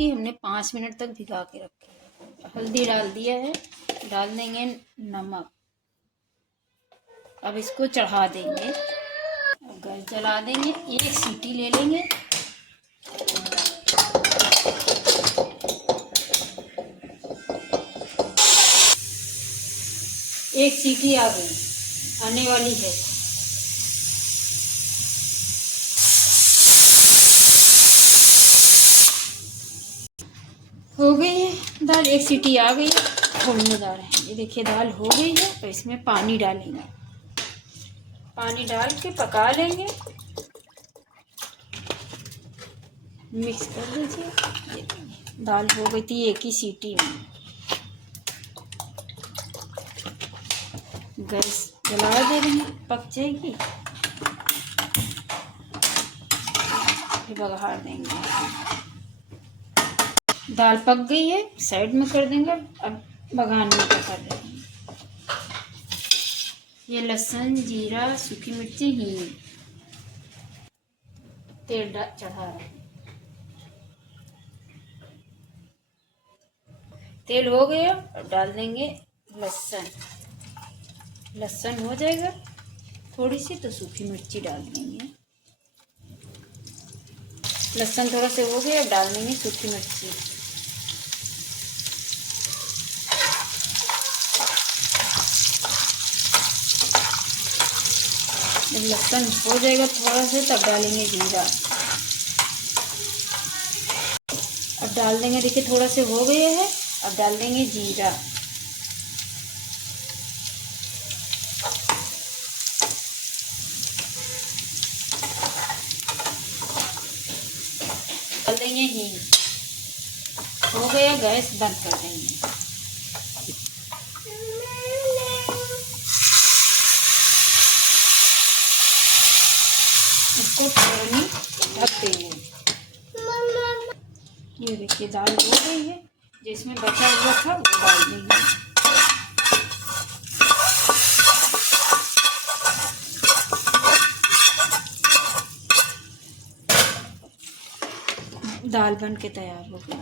की हमने 5 मिनट तक भिगा के रखी है। हल्दी डाल दिया है, डाल देंगे नमक। अब इसको चढ़ा देंगे, अब गैस जला देंगे, एक सीटी ले लेंगे। एक सीटी आ गई, आने वाली है। हो गई है दाल, एक सीटी आ गई है। खोलने जा रहे हैं, ये देखिए दाल हो गई है। तो इसमें पानी डालेंगे, पानी डाल के पका लेंगे, मिक्स कर दीजिए। ये दाल हो गई थी एक ही सीटी में। गैस जला दे रहे हैं, पक जाएगी फिर बघार देंगे। दाल पक गई है, साइड में कर देंगे। अब बघारने का कर रहे हैं, ये लहसुन, जीरा, सूखी मिर्ची, हींग, तेल चढ़ा रहे हैं। तेल हो गया, अब डाल देंगे लहसुन। लहसुन हो जाएगा थोड़ी सी तो सूखी मिर्ची डाल देंगे। लहसुन थोड़ा से हो गया, अब डाल देंगे सूखी मिर्ची। जब लहसुन हो जाएगा थोड़ा से, तब डालेंगे जीरा। अब डाल देंगे, देखिए थोड़ा से हो गया है, अब डाल देंगे जीरा। डाल देंगे हींग। हो गया, गैस बंद कर देंगे। इसको थोड़ी ढक देंगे। ये देखिए दाल हो गई है, जिसमें बचा हुआ था वो डाल देंगे। दाल बन के तैयार हो गई।